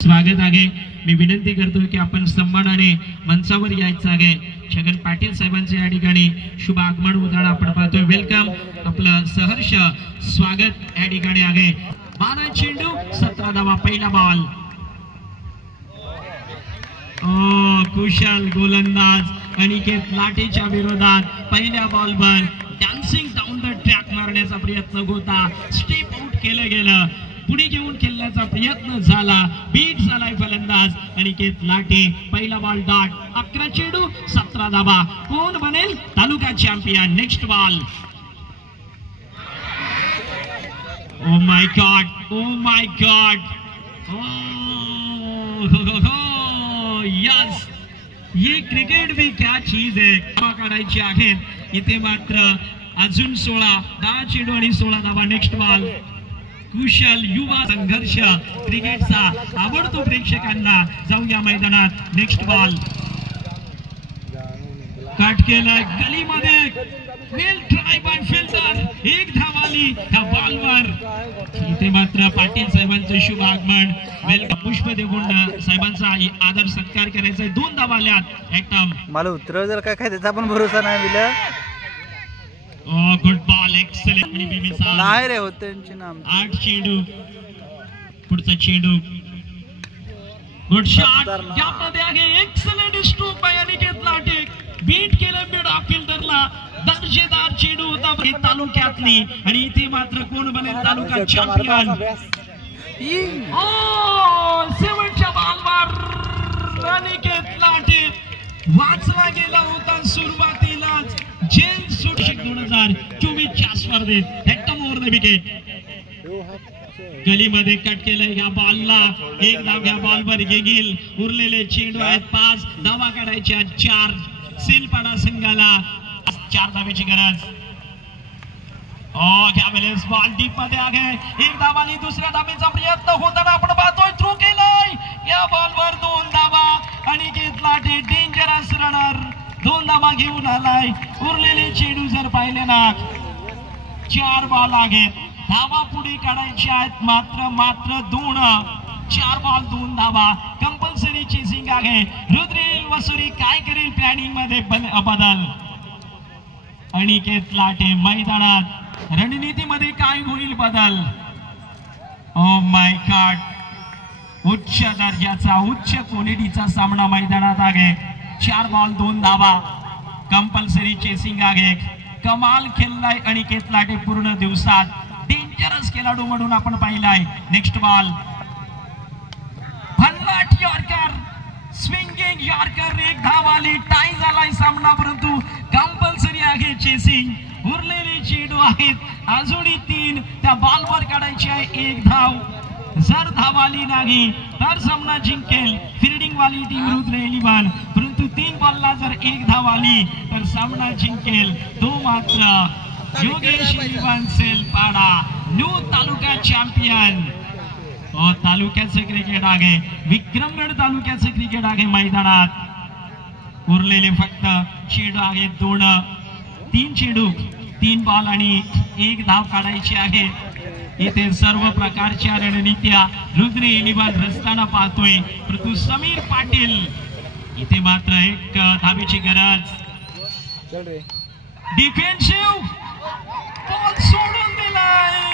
स्वागत आहे। मी विनंती करतो की आपण सन्मानाने मंचावर यायचं आहे। छगन पाटील साहेबांचे या ठिकाणी शुभ आगमन होताना आपण पाहतोय। वेलकम, आपलं सहर्ष स्वागत या ठिकाणी आहे। 12 चेंडू 17 धावा, पहिला बॉल। कुशल गोलंदाज अनिकेत लाटेच्या विरोधात पहिल्या बॉलवर डान्सिंग डाऊन द ट्रॅक मारण्याचा प्रयत्न होता, स्टेप आउट केलं गेलं, पुढे घेऊन खेळण्याचा प्रयत्न झाला, बीट झालाय फलंदाज अनिकेत लाटे। पहिला बॉल डॉट, 11 चेंडू 17 धावा, कोण बनेल तालुका champion? Next ball. Oh my god, oh my god, yes, ये क्रिकेट भी क्या चीज है। काढायची आहेत इथे मात्र अजून 16, 10 चेंडू आणि 16 धावा। Next ball. कुशल युवा संघर्ष क्रिकेटचा आवडतो प्रेक्षकांना। जाऊया मैदानात। नेक्स्ट बॉल कट केला गलीमध्ये, वेल ट्राय बाय फिल्डर, एक धावाली त्या बॉलवर। इथे मात्र पाटील साहेबांचं शुभ आगमन। वेल पुष्प देऊन साहेबांचा आदर सत्कार करायचा आहे। 2 धावा आल्यात एकदम। मला उत्तर जर काय त्याचा पण भरोसा नाही दिला। गुड बॉल, एक्सलेंट नाही रे, होते त्यांचे नाम। 8 चेंडू, पुढचा चेंडू, गुड शॉट, यामध्ये आहे excellent stroke by Aniket Late, beat केलं मिड ऑफ फिल्डरला। दर्जेदार चेंडू होता तालुक्यातली आणि इथे मात्र कोण बनेल तालुका चॅम्पियन? शेवटच्या बॉलवर अनिकेत लाटे वाचला गेला होता सुरुवातीलाच। जेल सुटशिक 2024च्या स्पर्धेत एकदम ओव्हर द विकेट। गलीमध्ये कट केलंय या बॉलला, एक धाव या बॉलवर गेगिल। उरलेले चेंडू आहेत 5 धावा काढायच्या 4, सेलपाडा संघाला 4 धावेची गरज। यावेळेस बॉल डीप मध्ये आहे, एक धावानी दुसऱ्या धावेचा प्रयत्न होताना आपण पाहतोय, थ्रू केलाय या बॉलवर 2 धावा। अनिकेत लाटे डेंजरस रनर 2 धावा घेऊन आलाय। उरलेले चेंडू जर पाहिले ना 4 बॉल आहेत, धावा पुढे काढायच्या आहेत मात्र 2, 4 बॉल 2 धावा। कंपल्सरी चेसिंग आहे। रुद्रेल वसुरी काय करेल प्लॅनिंग मध्ये बदल? अनिकेत लाटे मैदानात रणनीतीमध्ये काय होईल बदल? ओ माय गॉड, उच्च दर्जाचा उच्च क्वालिटीचा सामना मैदानात आहे। 4 बॉल 2 धावा, कंपल्सरी चेसिंग आहे। कमाल खेळलाय अनिकेत लाटे पूर्ण दिवसात, डेंजरस खेळाडू म्हणून आपण पाहिलाय। नेक्स्ट बॉल, भन्नाट यॉर्कर, स्विंगिंग यॉर्कर, एक धाव आली, टाय झालाय सामना, परंतु कंपल्सरी आहे चेसिंग। उरलेले चेंडू आहेत अजूनही 3, त्या बॉलवर काढायची आहे 1 धाव। जर धाव आली नाही तर सामना जिंकेल फिल्डिंग वाली टीम रुद्र एलिवन, परंतु 3 बॉलला जर 1 धाव आली तर सामना जिंकेल तो मात्र योगेश एलिवन सेलपाडा, न्यू तालुका चॅम्पियन। तालुक्याचे क्रिकेट आहे, विक्रमगड तालुक्याचे क्रिकेट आहे मैदानात। उरलेले फक्त चेंडू आहेत 2, 3 चेंडू 3 बॉल आणि 1 धाव काढायची आहे। इथे सर्व प्रकारच्या रणनीत्या रुद्र एलिवन रचताना पाहतोय, परंतु समीर पाटील इथे मात्र 1 धावेची गरज। डिफेन्सिव्ह बॉल सोडून दिलाय।